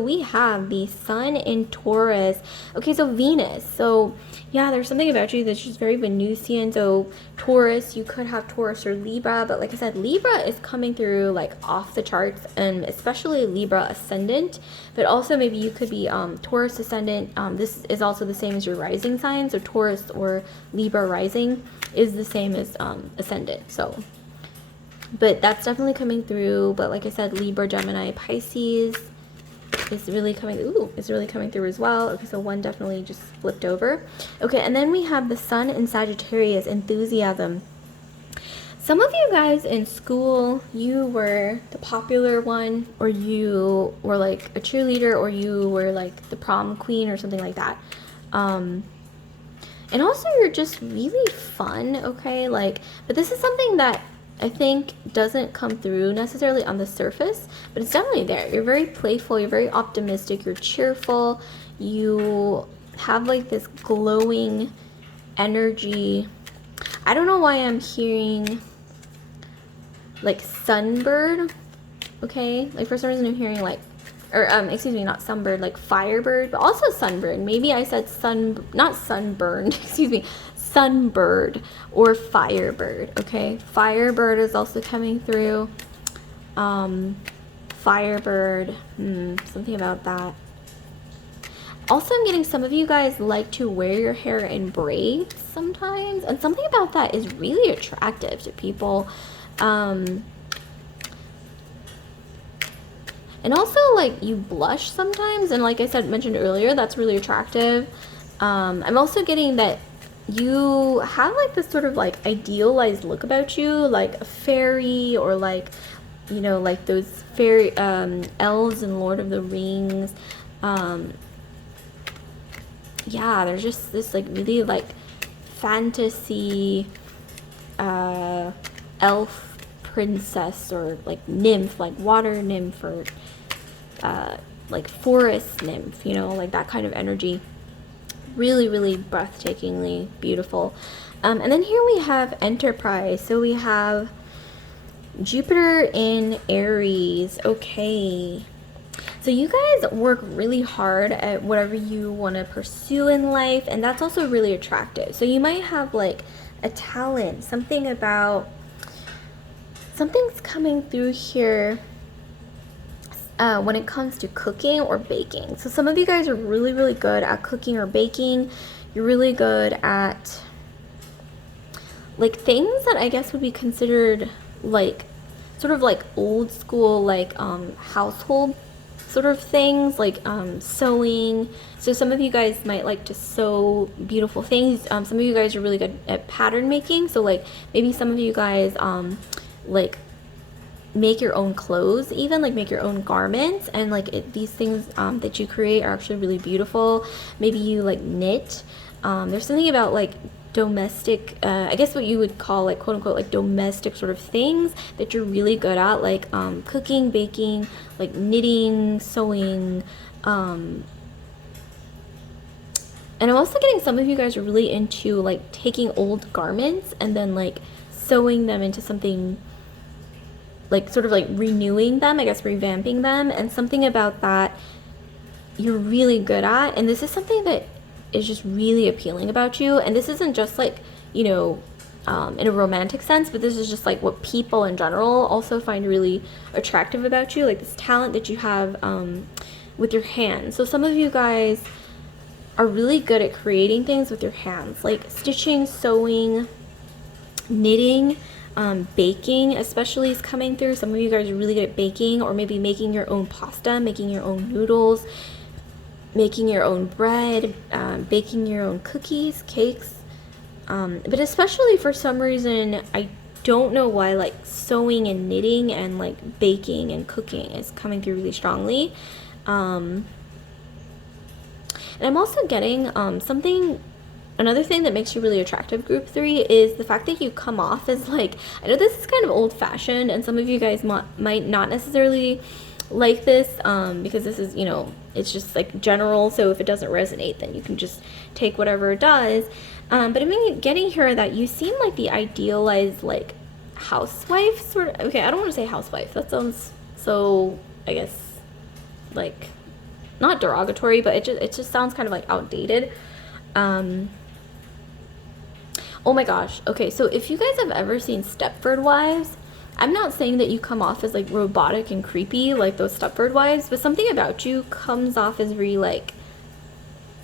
we have the Sun in Taurus. Okay, so Venus. So yeah, there's something about you that's just very Venusian. So Taurus, you could have Taurus or Libra, but like I said, Libra is coming through like off the charts, and especially Libra ascendant, but also maybe you could be Taurus ascendant. This is also the same as your rising sign. So Taurus or Libra rising is the same as ascendant. So but that's definitely coming through. But like I said, Libra, Gemini, Pisces is really coming through as well. Okay, so one definitely just flipped over. Okay, and then we have the Sun in Sagittarius, enthusiasm. Some of you guys in school, you were the popular one, or you were like a cheerleader, or you were like the prom queen or something like that. And also you're just really fun, okay? Like, but this is something that I think doesn't come through necessarily on the surface, but it's definitely there. You're very playful, you're very optimistic, you're cheerful, you have like this glowing energy. I don't know why I'm hearing like sunbird, okay? Like for some reason I'm hearing like, or excuse me, not sunbird, like firebird, but also sunbird. Maybe I said not sunburned, excuse me, sunbird or firebird. Okay, firebird is also coming through. Firebird, something about that. Also, I'm getting some of you guys like to wear your hair in braids sometimes, and something about that is really attractive to people. And also, like, you blush sometimes, and like I said, mentioned earlier, that's really attractive. I'm also getting that you have like this sort of like idealized look about you, like a fairy, or like, you know, like those fairy elves in Lord of the Rings. Yeah, there's just this like really like fantasy elf princess, or like nymph, like water nymph, or like forest nymph, you know, like that kind of energy. Really, really breathtakingly beautiful. And then here we have Enterprise. So we have Jupiter in Aries. Okay. So you guys work really hard at whatever you want to pursue in life, and that's also really attractive. So you might have like a talent, something's coming through here when it comes to cooking or baking. So some of you guys are really, really good at cooking or baking. You're really good at like things that I guess would be considered like sort of like old school, like household sort of things, like sewing. So some of you guys might like to sew beautiful things. Some of you guys are really good at pattern making. So like maybe some of you guys like make your own clothes, even like make your own garments, and like these things that you create are actually really beautiful. Maybe you like knit. There's something about like domestic, I guess what you would call like quote unquote like domestic sort of things that you're really good at, like cooking, baking, like knitting, sewing. And I'm also getting some of you guys are really into like taking old garments and then like sewing them into something, like sort of like renewing them, I guess revamping them. And something about that you're really good at, and this is something that is just really appealing about you. And this isn't just like, you know, in a romantic sense, but this is just like what people in general also find really attractive about you, like this talent that you have with your hands. So some of you guys are really good at creating things with your hands, like stitching, sewing, knitting, baking especially is coming through. Some of you guys are really good at baking, or maybe making your own pasta, making your own noodles. making your own bread, baking your own cookies, cakes. But especially for some reason, I don't know why, like sewing and knitting and like baking and cooking is coming through really strongly. And I'm also getting another thing that makes you really attractive, group 3, is the fact that you come off as like, I know this is kind of old fashioned and some of you guys might not necessarily like this, because this is, you know, it's just like general, so if it doesn't resonate then you can just take whatever it does. But I'm getting here that you seem like the idealized like housewife sort of. Okay, I don't want to say housewife, that sounds so, I guess, like not derogatory, but it just sounds kind of like outdated. Oh my gosh. Okay, so if you guys have ever seen Stepford Wives, I'm not saying that you come off as like robotic and creepy like those Stepford Wives, but something about you comes off as very like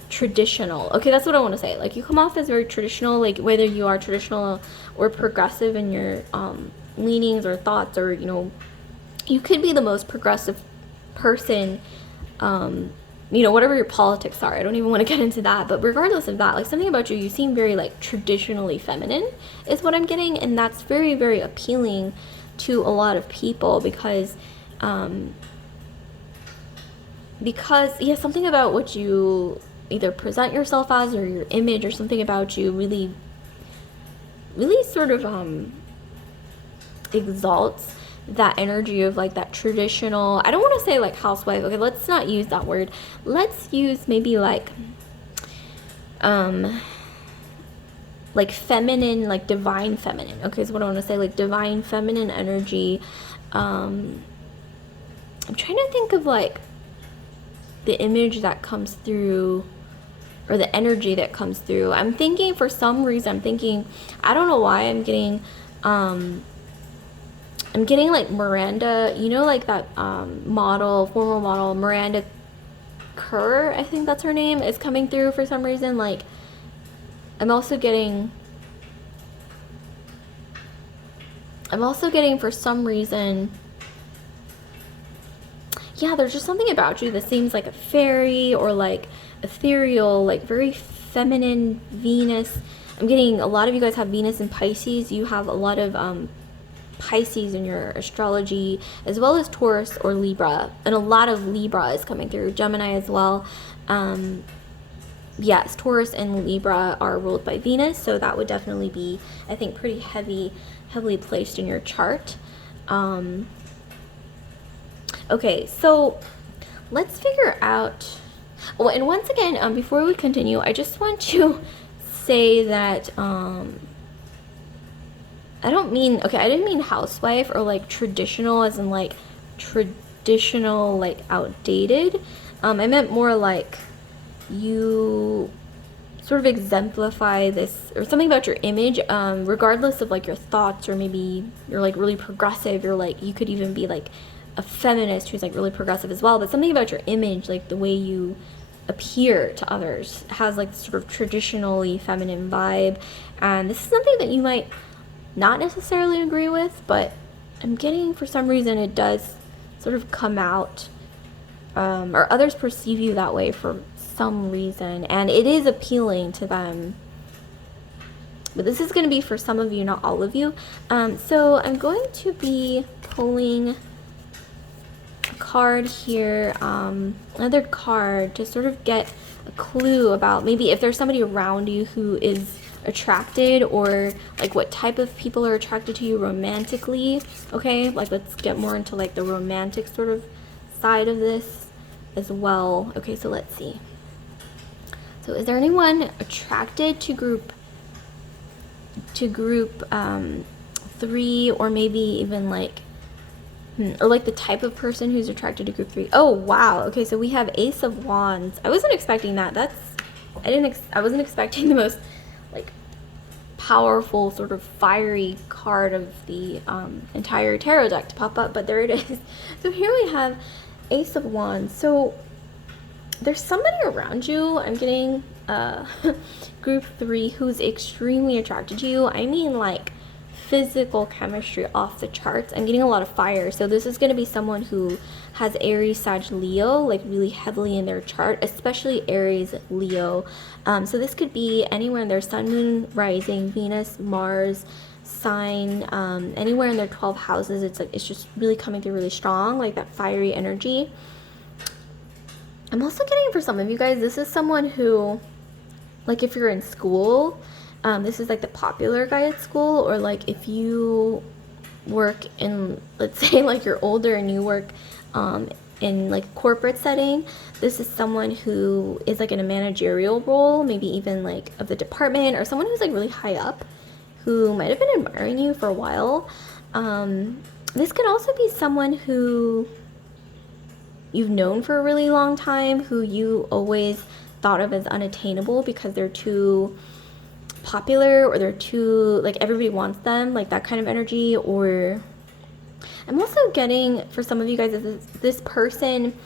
traditional. Okay, that's what I want to say. Like you come off as very traditional, like whether you are traditional or progressive in your leanings or thoughts, or you know, you could be the most progressive person, you know, whatever your politics are. I don't even want to get into that, but regardless of that, like something about you, you seem very like traditionally feminine is what I'm getting, and that's very, very appealing to a lot of people because yeah, something about what you either present yourself as or your image or something about you really sort of exalts that energy of like that traditional, I don't want to say like housewife, okay, let's not use that word, let's use maybe like feminine, like divine feminine. Okay, so what I want to say, like divine feminine energy. I'm trying to think of like the image that comes through, or the energy that comes through. I'm thinking, for some reason, I don't know why I'm getting like Miranda, you know, like that former model Miranda Kerr, I think that's her name, is coming through for some reason. Like I'm also getting for some reason, yeah, there's just something about you that seems like a fairy or like ethereal, like very feminine Venus. I'm getting a lot of you guys have Venus in Pisces. You have a lot of Pisces in your astrology, as well as Taurus or Libra, and a lot of Libra is coming through, Gemini as well. Yes, Taurus and Libra are ruled by Venus, so that would definitely be, I think, pretty heavily placed in your chart. Okay, so let's figure out, oh, and once again, before we continue, I just want to say that I didn't mean housewife or like traditional as in like traditional, like outdated. I meant more like you sort of exemplify this, or something about your image, regardless of like your thoughts, or maybe you're like really progressive, you're like, you could even be like a feminist who's like really progressive as well, but something about your image, like the way you appear to others, has like sort of traditionally feminine vibe. And this is something that you might not necessarily agree with, but I'm getting, for some reason, it does sort of come out, or others perceive you that way for some reason, and it is appealing to them. But this is going to be for some of you, not all of you. So I'm going to be pulling a card here, another card, to sort of get a clue about maybe if there's somebody around you who is attracted, or like what type of people are attracted to you romantically. Okay, like let's get more into like the romantic sort of side of this as well. Okay, so let's see. So is there anyone attracted to group 3, or maybe even like or like the type of person who's attracted to group 3? Oh wow. Okay, so we have Ace of Wands. I wasn't expecting that. I wasn't expecting the most like powerful, sort of fiery card of the entire tarot deck to pop up, but there it is. So here we have Ace of Wands. So there's somebody around you, I'm getting group 3, who's extremely attracted to you. I mean like physical chemistry off the charts. I'm getting a lot of fire. So this is going to be someone who has Aries, Sag, Leo, like really heavily in their chart, especially Aries, Leo. So this could be anywhere in their sun, moon, rising, Venus, Mars, sign, anywhere in their 12 houses. It's like, it's just really coming through really strong, like that fiery energy. I'm also getting, for some of you guys, this is someone who, like if you're in school, this is like the popular guy at school, or like if you work in, let's say like you're older and you work in like corporate setting, this is someone who is like in a managerial role, maybe even like of the department, or someone who's like really high up who might have been admiring you for a while. This could also be someone who you've known for a really long time, who you always thought of as unattainable because they're too popular, or they're too, like everybody wants them, like that kind of energy. Or I'm also getting, for some of you guys, this person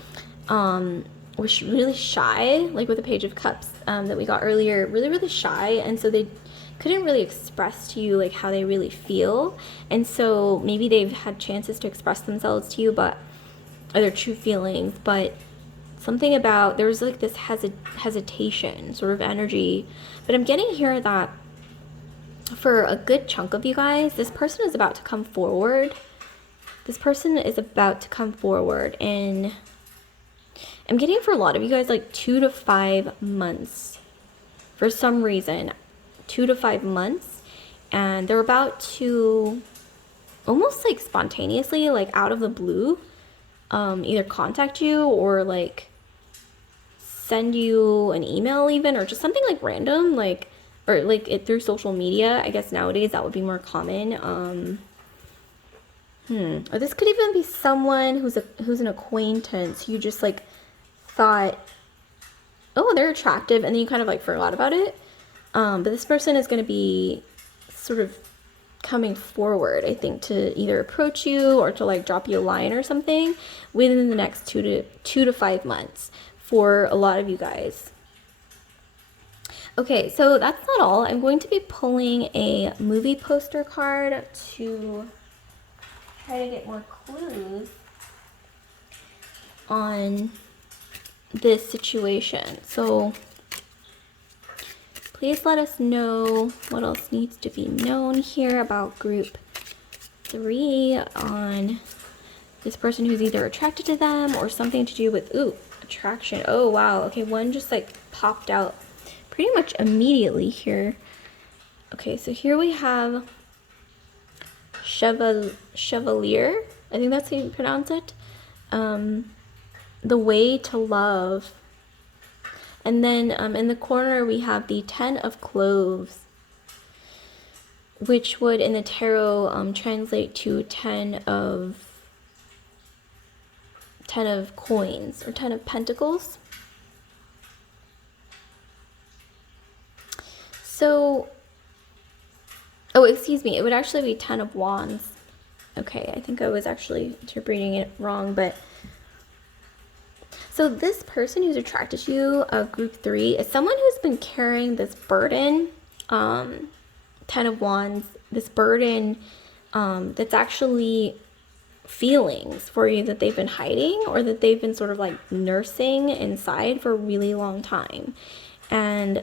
was really shy, like with the Page of Cups that we got earlier, really shy, and so they couldn't really express to you like how they really feel, and so maybe they've had chances to express themselves to you, but or their true feelings, but something about, there was like this hesitation sort of energy. But I'm getting here that for a good chunk of you guys, this person is about to come forward. This person is about to come forward, and I'm getting for a lot of you guys like 2 to 5 months. For some reason, 2 to 5 months, and they're about to almost like spontaneously, like out of the blue, either contact you or like send you an email even, or just something like random, like, or like it through social media. I guess nowadays that would be more common. Or this could even be someone who's an acquaintance. You just like thought, oh, they're attractive, and then you kind of like forgot about it. But this person is going to be sort of coming forward, I think, to either approach you or to like drop you a line or something within the next 2 to 5 months for a lot of you guys. Okay, so that's not all. I'm going to be pulling a movie poster card to try to get more clues on this situation. So please let us know what else needs to be known here about group 3 on this person who's either attracted to them or something to do with, attraction. Oh, wow. Okay, one just like popped out pretty much immediately here. Okay, so here we have Chevalier. I think that's how you pronounce it. The Way to Love. And then in the corner we have the 10 of Cloves, which would in the tarot translate to 10 of coins, or 10 of Pentacles. So, oh, excuse me, it would actually be 10 of Wands. Okay, I think I was actually interpreting it wrong, but so this person who's attracted to you, group 3, is someone who's been carrying this burden, 10 of Wands, this burden that's actually feelings for you that they've been hiding, or that they've been sort of like nursing inside for a really long time. And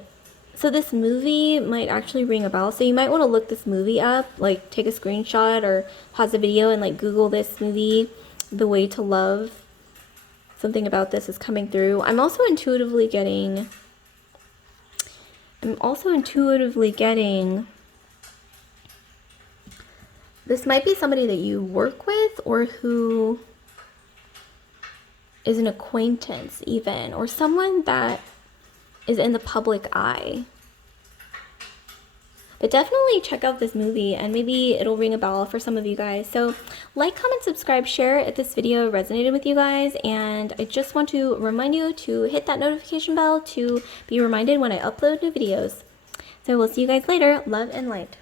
so this movie might actually ring a bell. So you might want to look this movie up, like take a screenshot or pause the video and like Google this movie, The Way to Love. Something about this is coming through. I'm also intuitively getting this might be somebody that you work with, or who is an acquaintance even, or someone that is in the public eye. But definitely check out this movie, and maybe it'll ring a bell for some of you guys. So like, comment, subscribe, share if this video resonated with you guys. And I just want to remind you to hit that notification bell to be reminded when I upload new videos. So we'll see you guys later. Love and light.